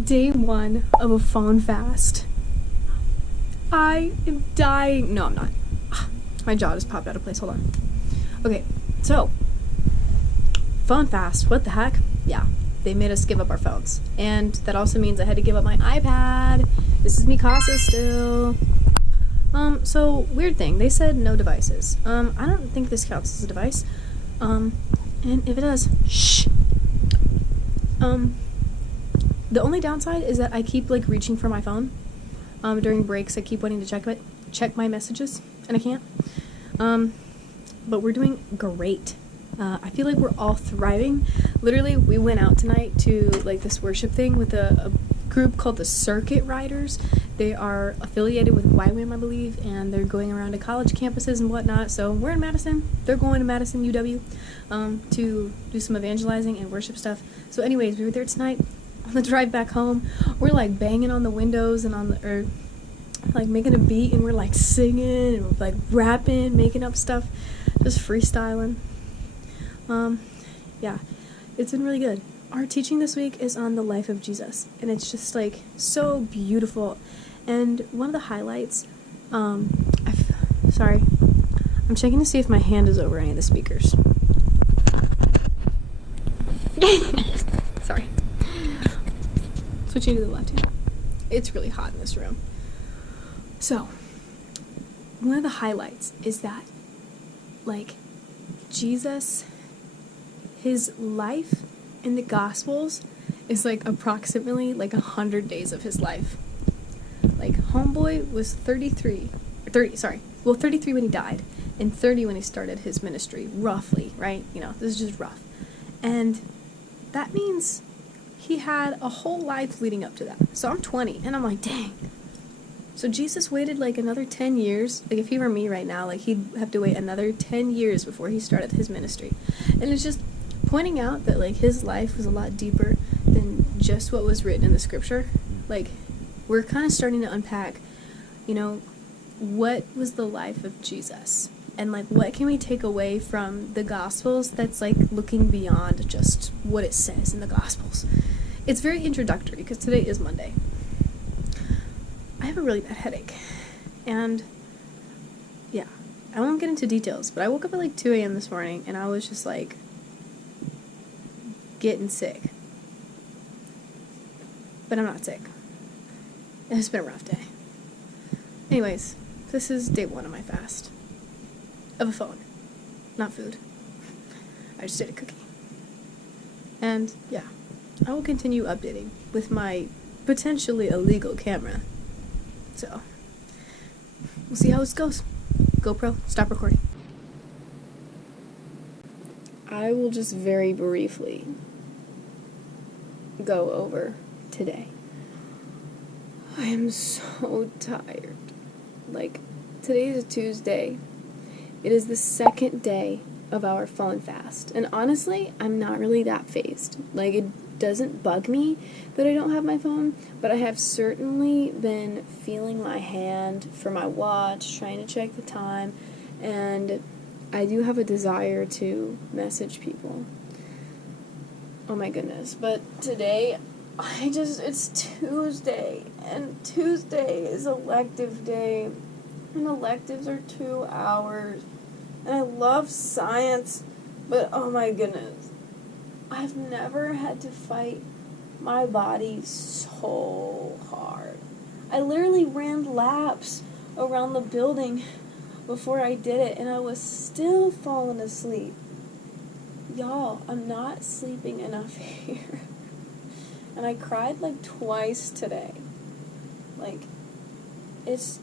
Day 1 of a phone fast. I am dying. No, I'm not. My jaw just popped out of place. Hold on. Okay, so phone fast. What the heck? Yeah, they made us give up our phones, and that also means I had to give up my iPad. This is Mikasa still. So weird thing. They said no devices. I don't think this counts as a device. And if it does, shh. The only downside is that I keep like reaching for my phone. During breaks, I keep wanting to check my messages, and I can't. But we're doing great. I feel like we're all thriving. Literally, we went out tonight to like this worship thing with a group called the Circuit Riders. They are affiliated with YWAM, I believe, and they're going around to college campuses and whatnot. So we're in Madison. They're going to Madison UW to do some evangelizing and worship stuff. So anyways, we were there tonight. On the drive back home, we're like banging on the windows and or like making a beat, and we're like singing and like rapping, making up stuff, just freestyling. Yeah, it's been really good. Our teaching this week is on the life of Jesus, and it's just like so beautiful. And one of the highlights, sorry, I'm checking to see if my hand is over any of the speakers. Sorry. Switching to the left hand. It's really hot in this room. So, one of the highlights is that, like, Jesus, his life in the Gospels is like approximately like 100 days of his life. Like, homeboy was 33 when he died, and 30 when he started his ministry, roughly, right? You know, this is just rough. And that means he had a whole life leading up to that. So I'm 20, and I'm like, dang. So Jesus waited like another 10 years. Like, if he were me right now, like, he'd have to wait another 10 years before he started his ministry. And it's just pointing out that, like, his life was a lot deeper than just what was written in the scripture. Like, we're kind of starting to unpack, you know, what was the life of Jesus? And, like, what can we take away from the Gospels that's, like, looking beyond just what it says in the Gospels? It's very introductory, because today is Monday. I have a really bad headache. And, yeah, I won't get into details, but I woke up at, like, 2 a.m. this morning, and I was just, like, getting sick. But I'm not sick. It's been a rough day. Anyways, this is day 1 of my fast. Of a phone. Not food. I just ate a cookie. And, yeah, I will continue updating with my potentially illegal camera. So, we'll see how this goes. GoPro, stop recording. I will just very briefly go over today. I am so tired. Like, today is a Tuesday. It is the 2nd day of our phone fast. And honestly, I'm not really that fazed. Like, it doesn't bug me that I don't have my phone, but I have certainly been feeling my hand for my watch, trying to check the time, and I do have a desire to message people. Oh my goodness. But today, it's Tuesday, and Tuesday is elective day, and electives are 2 hours, and I love science, but oh my goodness, I've never had to fight my body so hard. I literally ran laps around the building before I did it, and I was still falling asleep. Y'all, I'm not sleeping enough here. And I cried like twice today. Like, it's...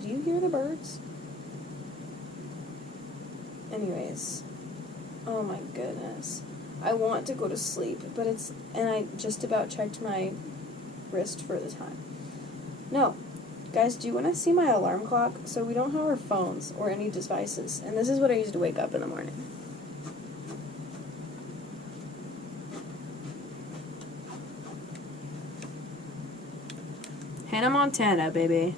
Do you hear the birds? Anyways. Oh my goodness. I want to go to sleep, but and I just about checked my wrist for the time. No. Guys, do you want to see my alarm clock? So we don't have our phones or any devices. And this is what I use to wake up in the morning. Hannah Montana, baby.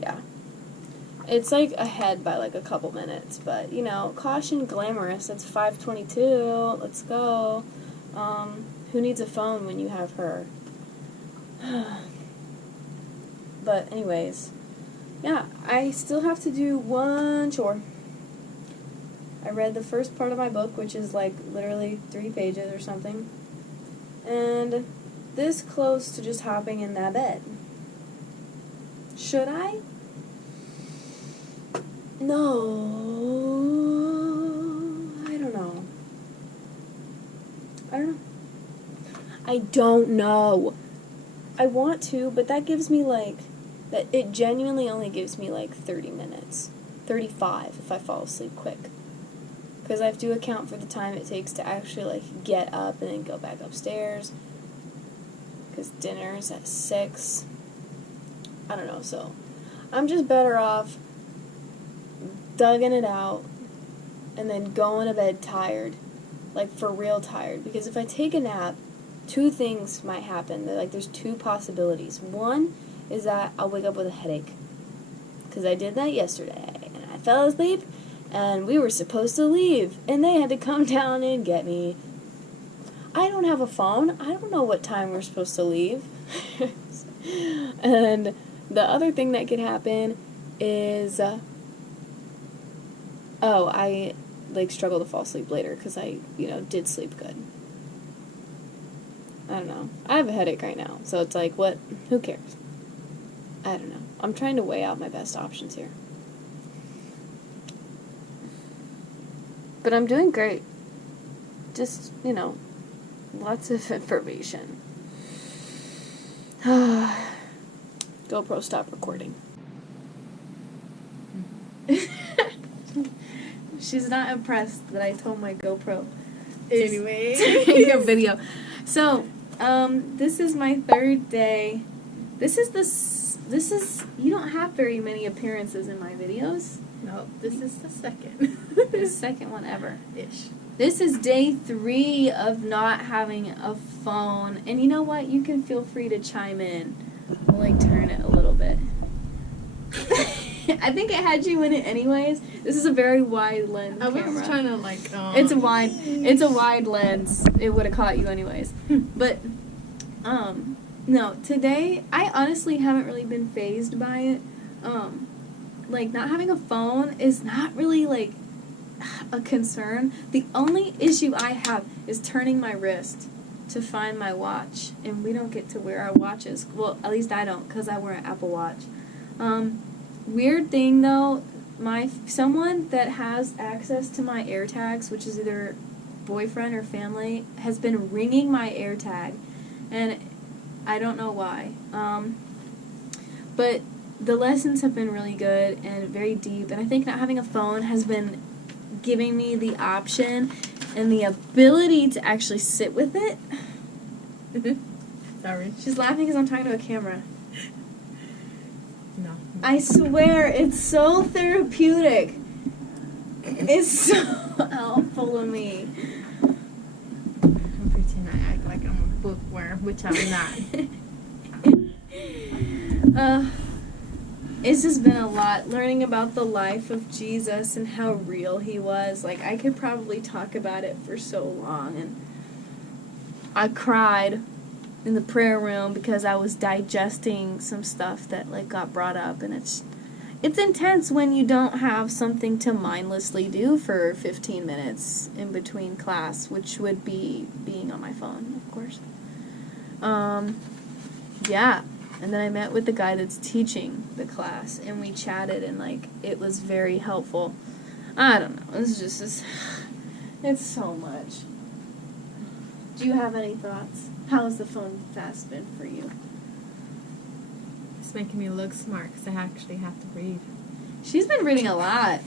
Yeah. It's, like, ahead by, like, a couple minutes. But, you know, caution glamorous. It's 5:22. Let's go. Who needs a phone when you have her? But, anyways. Yeah, I still have to do one chore. I read the first part of my book, which is, like, literally 3 pages or something. And this close to just hopping in that bed. Should I? No. I don't know. I don't know. I want to, but that gives me, like, that it genuinely only gives me, like, 30 minutes. 35 if I fall asleep quick. Because I have to account for the time it takes to actually, like, get up and then go back upstairs. Because dinner's at 6. I don't know, so I'm just better off dugging it out and then going to bed tired. Like, for real tired. Because if I take a nap, 2 things might happen. Like, there's 2 possibilities. One is that I'll wake up with a headache. Because I did that yesterday. And I fell asleep. And we were supposed to leave, and they had to come down and get me. I don't have a phone. I don't know what time we're supposed to leave. And the other thing that could happen is, I, like, struggle to fall asleep later because I, did sleep good. I don't know. I have a headache right now, so it's like, what? Who cares? I don't know. I'm trying to weigh out my best options here. But I'm doing great. Just, lots of information. GoPro, stop recording. She's not impressed that I told my GoPro. Anyway. Take a video. So, this is my 3rd day. This is, you don't have very many appearances in my videos. No, this is the second. The second one ever. Ish. This is day 3 of not having a phone. And you know what? You can feel free to chime in. I'll, like, turn it a little bit. I think I had you in it anyways. This is a very wide lens camera. I was trying to, like, It's a wide lens. It would have caught you anyways. But, no, today, I honestly haven't really been fazed by it. Like, not having a phone is not really, like, a concern. The only issue I have is turning my wrist to find my watch, and we don't get to wear our watches. Well, at least I don't, because I wear an Apple Watch. Weird thing, though, someone that has access to my AirTags, which is either boyfriend or family, has been ringing my AirTag, and I don't know why. But the lessons have been really good and very deep, and I think not having a phone has been giving me the option and the ability to actually sit with it. Sorry. She's laughing because I'm talking to a camera. No. I swear, it's so therapeutic. It's so helpful to me. I'm pretending I act like I'm a bookworm, which I'm not. It's just been a lot, learning about the life of Jesus and how real he was. Like, I could probably talk about it for so long, and I cried in the prayer room because I was digesting some stuff that, like, got brought up, and it's intense when you don't have something to mindlessly do for 15 minutes in between class, which would be being on my phone, of course. Yeah. And then I met with the guy that's teaching the class, and we chatted, and, like, it was very helpful. I don't know. It's so much. Do you have any thoughts? How has the phone fast been for you? It's making me look smart because I actually have to read. She's been reading a lot.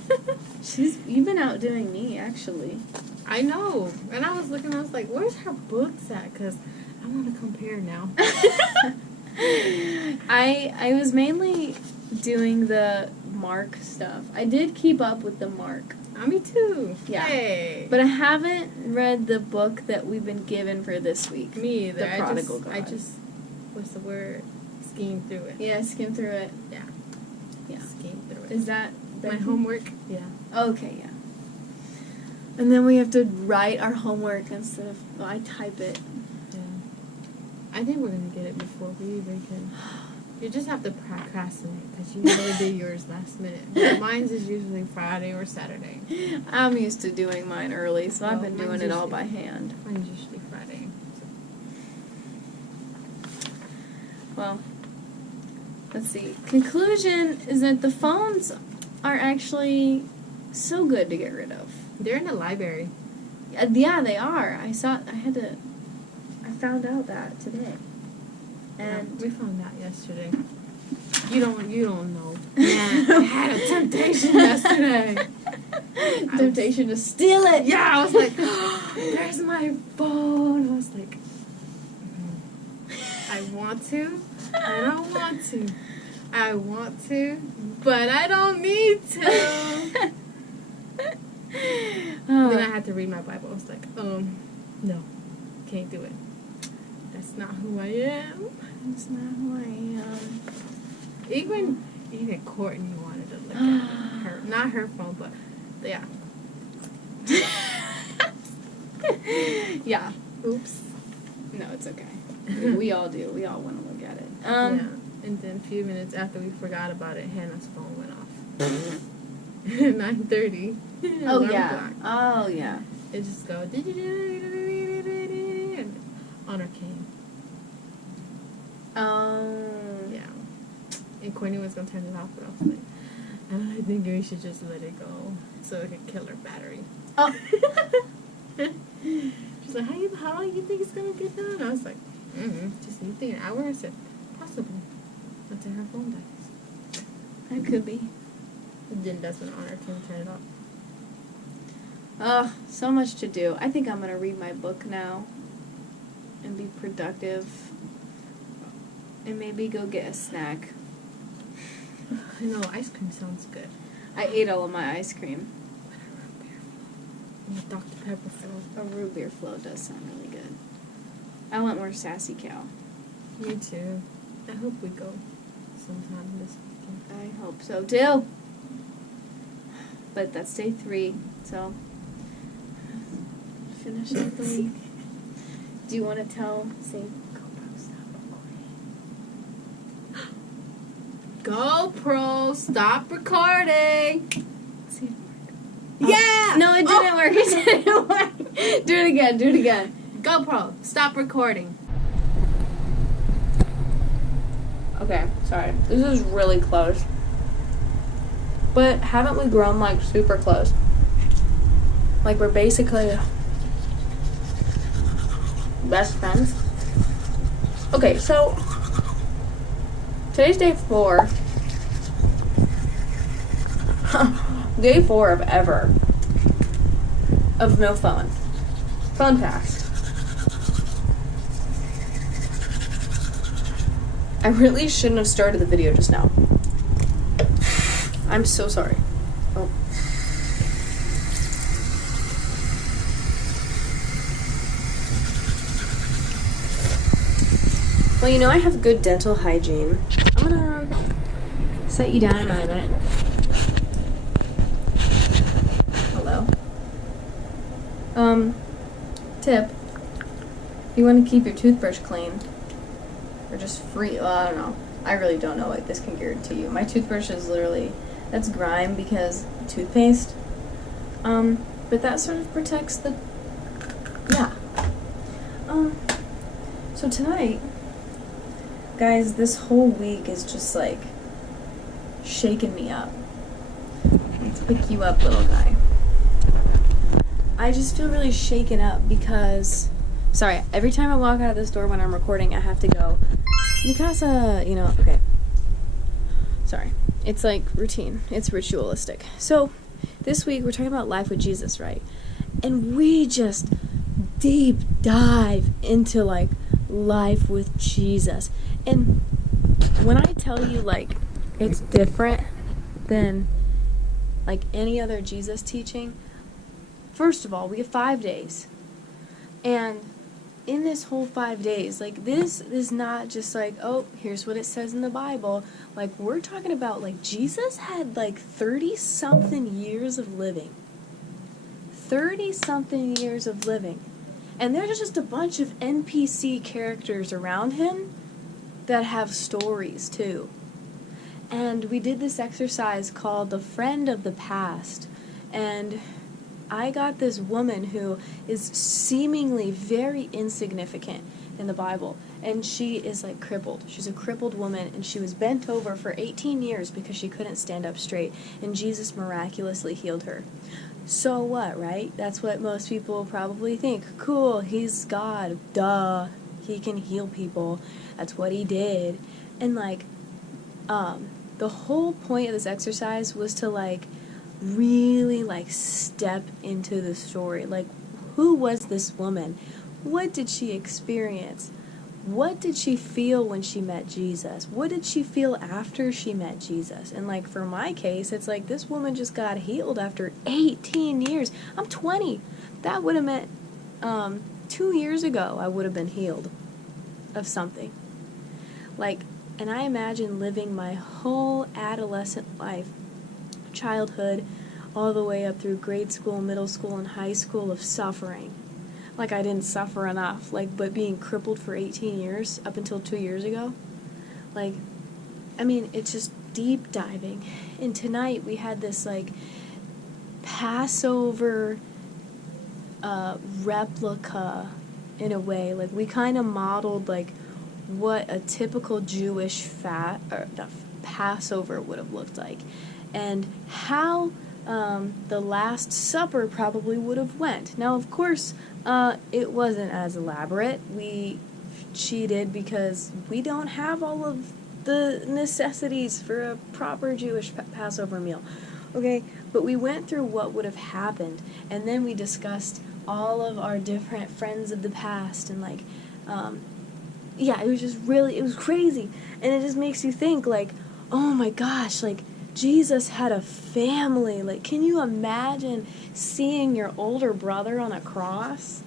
You've been outdoing me, actually. I know. And I was looking, I was like, where's her books at? Because I want to compare now. I was mainly doing the Mark stuff. I did keep up with the Mark. Me too. Yeah. Hey. But I haven't read the book that we've been given for this week. Me either. The Prodigal I God. just, what's the word? Scheme through it. Yeah, skim through it. Yeah. Yeah. Scheme through it. Is that My Becky? homework? Yeah. Okay, yeah. And then we have to write our homework instead of, well, I type it. Yeah. I think we're gonna get it before we even can. You just have to procrastinate because you never do yours last minute. But mine's is usually Friday or Saturday. I'm used to doing mine early, so I've Well, been mine's doing it all usually- by hand. Mine's usually Friday. Well, let's see. Conclusion is that the phones are actually so good to get rid of. They're in the library. Yeah, they are. I found out that today. And And we found out yesterday. You don't know. Man, I had a temptation yesterday. temptation to steal it. Yeah, I was like, there's my phone. I was like, I want to. I don't want to. I want to, but I don't need to. Then I had to read my Bible. I was like, no, can't do it. That's not who I am. That's not who I am. Even Courtney wanted to look at her, not her phone, but yeah. Yeah. Oops. No, it's okay. We all do. We all want to look at it. Yeah. And then a few minutes after we forgot about it, Hannah's phone went off. 9:30. Oh Alarm yeah. clock. Oh yeah. It just go and honor came. Yeah. And Courtney was gonna turn it off, but I was like, I think we should just let it go so it could kill her battery. Oh. She's like, how long you think it's gonna get done? I was like, just you think an hour? I said, possible. Until her phone dies. That could be. And then that's when Honor can turn it off. Oh, so much to do. I think I'm gonna read my book now and be productive. And maybe go get a snack. I know, ice cream sounds good. I ate all of my ice cream. And the Dr. Pepper flow. A root beer float does sound really good. I want more Sassy Cow. Me too. I hope we go sometime this weekend. I hope so too. But that's day 3, so finish out the week. Do you want to say GoPro stop recording? GoPro, stop recording! See it work. Yeah! No, it didn't work. It didn't work. Do it again. Do it again. GoPro, stop recording. Okay, sorry. This is really close. But haven't we grown like super close? Like we're basically best friends. Okay, so today's day 4. Day 4 of ever. Of no phone. Phone pass. I really shouldn't have started the video just now. I'm so sorry. Oh. Well, you know I have good dental hygiene. I'm gonna set you down in a minute. Hello. Tip. If you want to keep your toothbrush clean, or just free, well, I don't know. I really don't know what this can guarantee you. My toothbrush is literally, that's grime because toothpaste. But that sort of protects the, yeah. So tonight, guys, this whole week is just like shaking me up. Let's pick you up, little guy. I just feel really shaken up because, sorry, every time I walk out of this door when I'm recording, I have to go, Mikasa, you know, okay. Sorry. It's like routine. It's ritualistic. So, this week we're talking about life with Jesus, right? And we just deep dive into, like, life with Jesus. And when I tell you, like, it's different than, like, any other Jesus teaching, first of all, we have 5 days. And in this whole 5 days, like, this is not just like, oh, here's what it says in the Bible. Like, we're talking about, like, Jesus had, like, 30-something years of living. 30-something years of living. And there's just a bunch of NPC characters around him that have stories, too. And we did this exercise called the Friend of the Past. And I got this woman who is seemingly very insignificant in the Bible, and she is like crippled. She's a crippled woman, and she was bent over for 18 years because she couldn't stand up straight, and Jesus miraculously healed her. So what, right? That's what most people probably think. Cool, he's God. Duh. He can heal people. That's what he did. And like, the whole point of this exercise was to like really like step into the story. Like, who was this woman? What did she experience? What did she feel when she met Jesus? What did she feel after she met Jesus? And like for my case, it's like this woman just got healed after 18 years. I'm 20. That would have meant 2 years ago I would have been healed of something. Like, and I imagine living my whole adolescent life, childhood, all the way up through grade school, middle school, and high school of suffering. Like I didn't suffer enough, like, but being crippled for 18 years up until 2 years ago. Like, I mean, it's just deep diving. And tonight we had this like Passover replica in a way. Like we kind of modeled like what a typical Jewish Passover would have looked like, and how the Last Supper probably would have went. Now, of course, it wasn't as elaborate. We cheated because we don't have all of the necessities for a proper Jewish Passover meal. Okay, but we went through what would have happened, and then we discussed all of our different friends of the past, and like, yeah, it was just really, it was crazy, and it just makes you think, like, oh my gosh, like, Jesus had a family. Like, can you imagine seeing your older brother on a cross?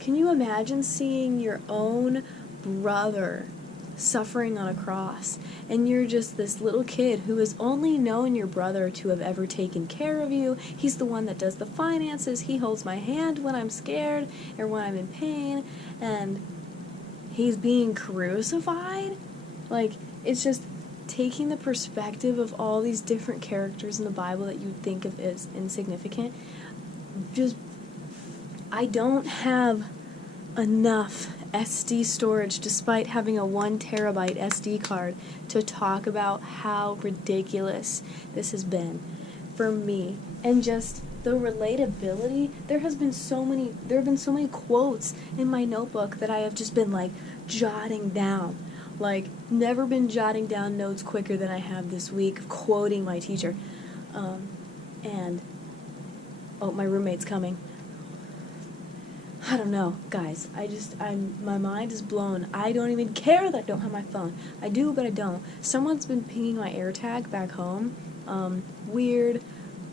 Can you imagine seeing your own brother suffering on a cross? And you're just this little kid who has only known your brother to have ever taken care of you. He's the one that does the finances. He holds my hand when I'm scared or when I'm in pain. And he's being crucified? Like, it's just taking the perspective of all these different characters in the Bible that you think of as insignificant. Just, I don't have enough SD storage, despite having a 1 terabyte SD card, to talk about how ridiculous this has been for me. And just the relatability, there have been so many quotes in my notebook that I have just been like jotting down. Like, never been jotting down notes quicker than I have this week, quoting my teacher. And, oh, my roommate's coming. I don't know, guys. My mind is blown. I don't even care that I don't have my phone. I do, but I don't. Someone's been pinging my AirTag back home. Weird.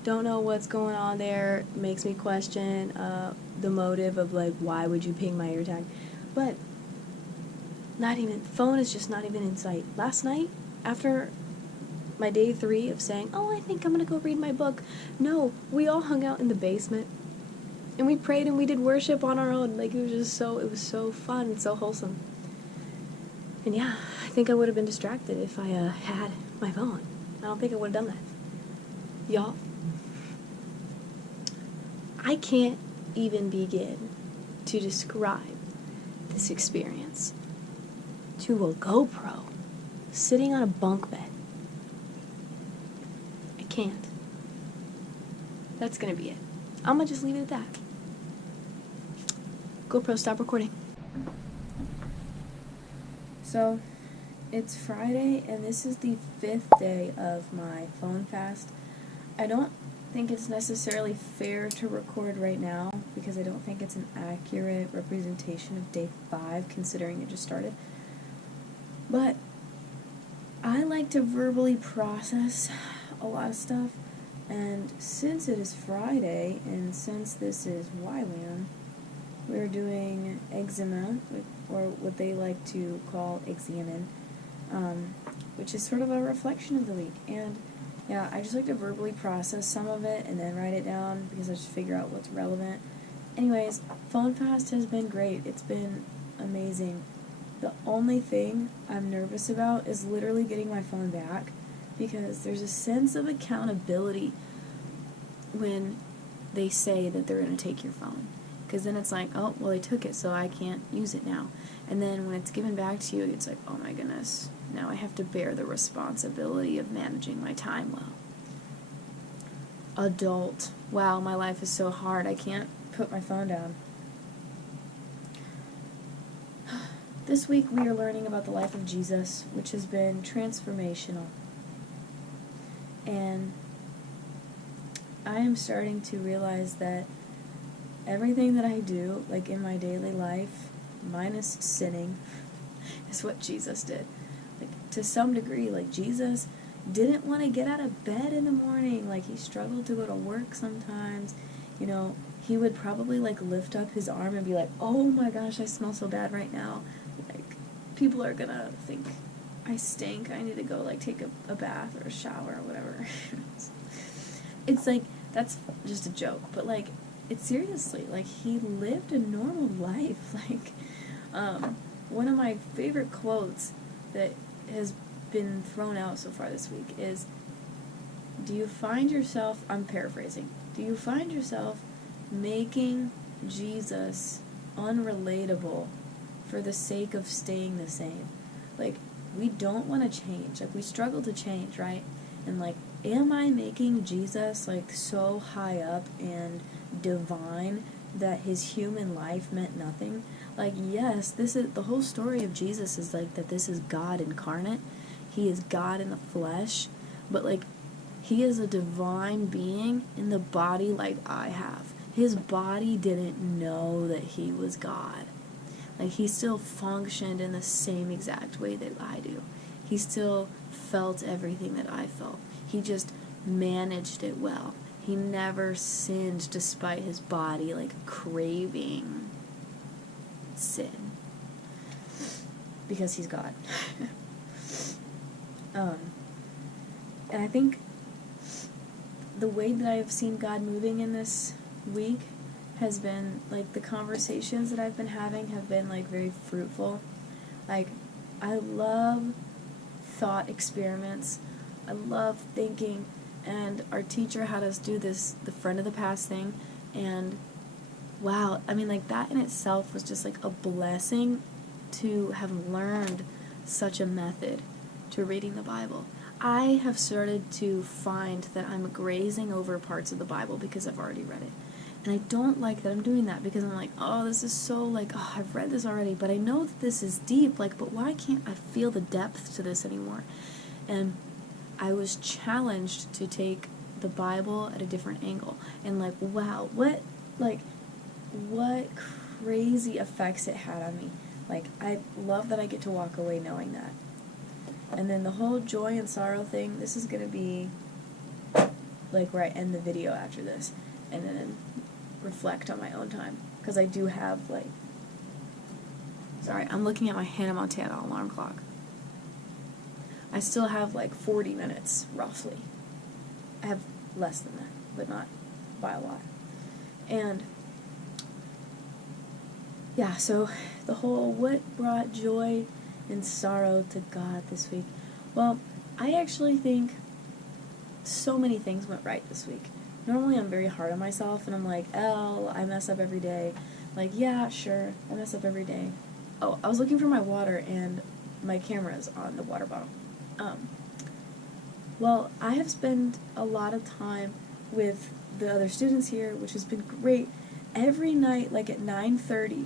Don't know what's going on there. Makes me question the motive of, like, why would you ping my AirTag? But phone is just not even in sight. Last night, after my day 3 of saying, oh, I think I'm going to go read my book, no, we all hung out in the basement, and we prayed and we did worship on our own. Like, it was so fun and so wholesome. And yeah, I think I would have been distracted if I had my phone. I don't think I would have done that. Y'all, I can't even begin to describe this experience. To a GoPro sitting on a bunk bed. I can't. That's gonna be it. I'm gonna just leave it at that. GoPro, stop recording. So, it's Friday, and this is the 5th day of my phone fast. I don't think it's necessarily fair to record right now, because I don't think it's an accurate representation of day 5, considering it just started. But I like to verbally process a lot of stuff, and since it is Friday, and since this is Wyland, we were doing eczema, or what they like to call examine, which is sort of a reflection of the week. And yeah, I just like to verbally process some of it and then write it down because I just figure out what's relevant. Anyways, Phone Fast has been great. It's been amazing. The only thing I'm nervous about is literally getting my phone back, because there's a sense of accountability when they say that they're going to take your phone. Because then it's like, oh, well, they took it, so I can't use it now. And then when it's given back to you, it's like, oh my goodness, now I have to bear the responsibility of managing my time well. Adult. Wow, my life is so hard. I can't put my phone down. This week we are learning about the life of Jesus, which has been transformational. And I am starting to realize that everything that I do, like in my daily life, minus sinning, is what Jesus did. Like, to some degree, like, Jesus didn't want to get out of bed in the morning. Like, he struggled to go to work sometimes. You know, he would probably, like, lift up his arm and be like, oh my gosh, I smell so bad right now. Like, people are gonna think I stink. I need to go, like, take a bath or a shower or whatever. It's like, that's just a joke. But, like, it's seriously, like, he lived a normal life. Like, one of my favorite quotes that has been thrown out so far this week is, do you find yourself, I'm paraphrasing, do you find yourself making Jesus unrelatable for the sake of staying the same? Like, we don't want to change. Like, we struggle to change, right? And, like, am I making Jesus, like, so high up and divine that his human life meant nothing? Like, yes, this is, the whole story of Jesus is, like, that this is God incarnate. He is God in the flesh. But, like, he is a divine being in the body like I have. His body didn't know that he was God. Like, he still functioned in the same exact way that I do. He still felt everything that I felt. He just managed it well. He never sinned despite his body, like, craving sin. Because he's God. And I think the way that I've seen God moving in this week has been, like, the conversations that I've been having have been, like, very fruitful. Like, I love thought experiments. I love thinking. And our teacher had us do this, the friend of the past thing. And, wow, I mean, like, that in itself was just, like, a blessing to have learned such a method to reading the Bible. I have started to find that I'm grazing over parts of the Bible because I've already read it. And I don't like that I'm doing that, because I'm like, oh, this is so, like, oh, I've read this already, but I know that this is deep, like, but why can't I feel the depth to this anymore? And I was challenged to take the Bible at a different angle. And, like, wow, what crazy effects it had on me. Like, I love that I get to walk away knowing that. And then the whole joy and sorrow thing, this is going to be, like, where I end the video after this. And then reflect on my own time. Because I do have, like... Sorry, I'm looking at my Hannah Montana alarm clock. I still have, like, 40 minutes, roughly. I have less than that, but not by a lot. And... yeah, so the whole what brought joy and sorrow to God this week. Well, I actually think so many things went right this week. Normally I'm very hard on myself, and I'm like, I mess up every day. Like, yeah, sure, I mess up every day. Oh, I was looking for my water, and my camera's on the water bottle. Well, I have spent a lot of time with the other students here, which has been great. Every night, like at 9:30,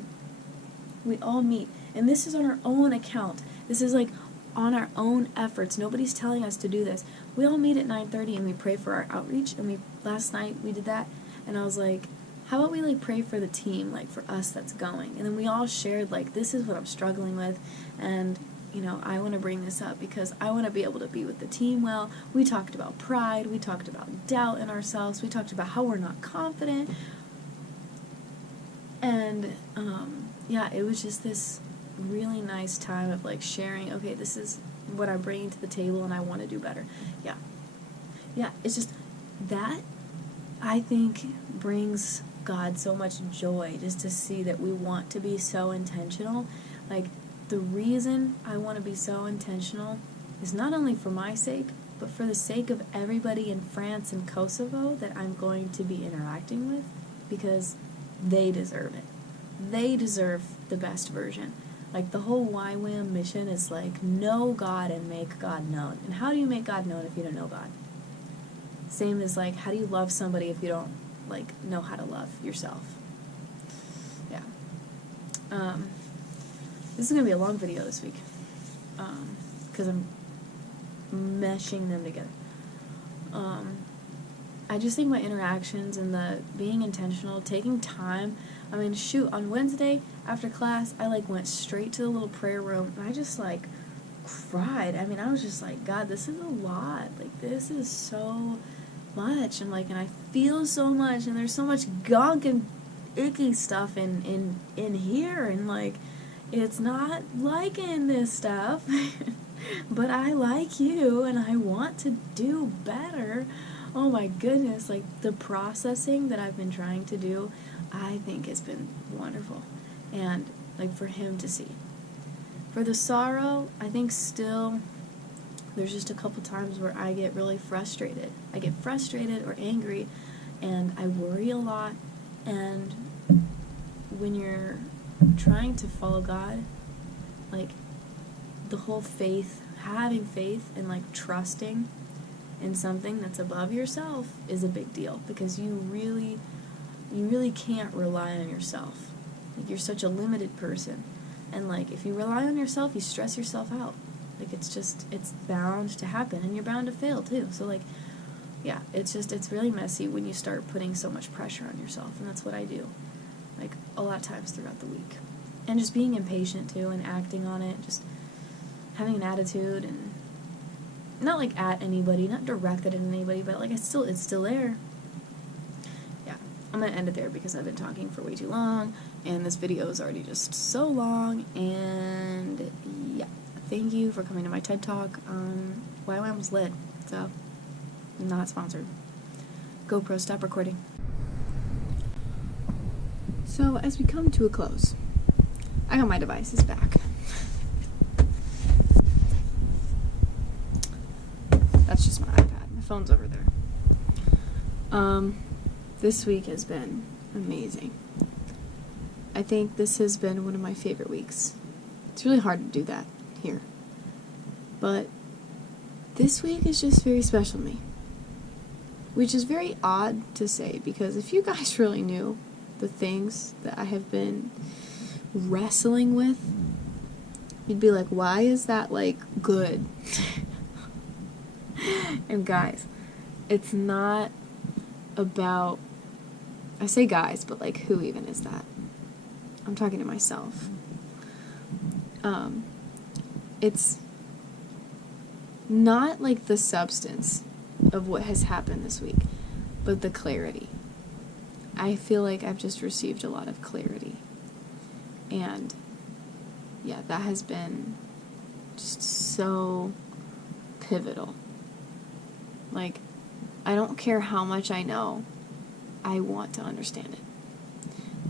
we all meet, and this is on our own account. This is, like, on our own efforts. Nobody's telling us to do this. We all meet at 9:30 and we pray for our outreach, and last night we did that, and I was like, how about we, like, pray for the team, like, for us that's going? And then we all shared, like, this is what I'm struggling with, and, you know, I want to bring this up because I want to be able to be with the team well. We talked about pride, we talked about doubt in ourselves, we talked about how we're not confident, and And, yeah, it was just this really nice time of, like, sharing, okay, this is what I'm bringing to the table and I want to do better. Yeah. Yeah, it's just, that, I think, brings God so much joy, just to see that we want to be so intentional. Like, the reason I want to be so intentional is not only for my sake, but for the sake of everybody in France and Kosovo that I'm going to be interacting with, because they deserve it. They deserve the best version. Like, the whole YWAM mission is like, know God and make God known. And how do you make God known if you don't know God? Same as, like, how do you love somebody if you don't, like, know how to love yourself? Yeah. This is going to be a long video this week, because I'm meshing them together. I just think my interactions and the being intentional, taking time. I mean, shoot, on Wednesday after class, I, like, went straight to the little prayer room, and I just, like, cried. I mean, I was just like, God, this is a lot. Like, this is so much, and, like, and I feel so much, and there's so much gunk and icky stuff in here, and, like, it's not liking this stuff, but I like you, and I want to do better. Oh my goodness, like, the processing that I've been trying to do, I think has been wonderful, and, like, for him to see. For the sorrow, I think still, there's just a couple times where I get really frustrated. I get frustrated or angry, and I worry a lot, and when you're trying to follow God, like, the whole faith, having faith and, like, trusting in something that's above yourself is a big deal, because you really can't rely on yourself. Like, you're such a limited person, and, like, if you rely on yourself, you stress yourself out. Like, it's bound to happen, and you're bound to fail, too. So, like, yeah, it's really messy when you start putting so much pressure on yourself, and that's what I do, like, a lot of times throughout the week. And just being impatient, too, and acting on it, just having an attitude, and not, like, at anybody, not directed at anybody, but, like, it's still there. Yeah, I'm gonna end it there because I've been talking for way too long, and this video is already just so long, and yeah. Thank you for coming to my TED Talk. YWAM was lit, so not sponsored. GoPro, stop recording. So, as we come to a close, I got my devices back. That's just my iPad. My phone's over there. This week has been amazing. I think this has been one of my favorite weeks. It's really hard to do that here. But this week is just very special to me. Which is very odd to say, because if you guys really knew the things that I have been wrestling with, you'd be like, why is that, like, good? And guys, it's not about, I say guys, but, like, who even is that? I'm talking to myself. It's not, like, the substance of what has happened this week, but the clarity. I feel like I've just received a lot of clarity. And, yeah, that has been just so pivotal. Like, I don't care how much I know, I want to understand it.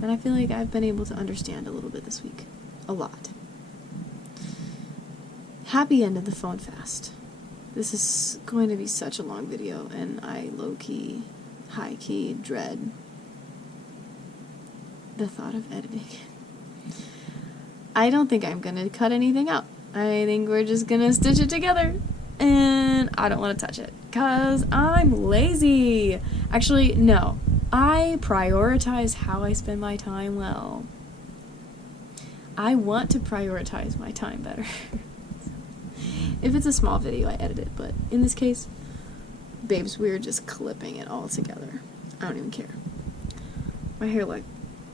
And I feel like I've been able to understand a little bit this week. A lot. Happy end of the phone fast. This is going to be such a long video, and I low-key, high-key dread the thought of editing it. I don't think I'm going to cut anything out. I think we're just going to stitch it together, and I don't want to touch it, because I'm lazy. Actually, no. I prioritize how I spend my time well. I want to prioritize my time better. If it's a small video, I edit it, but in this case, babes, we're just clipping it all together. I don't even care. My hair look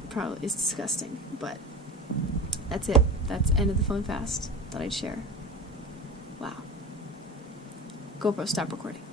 probably is disgusting, but that's it. That's end of the phone fast that I'd share. Wow. GoPro, stop recording.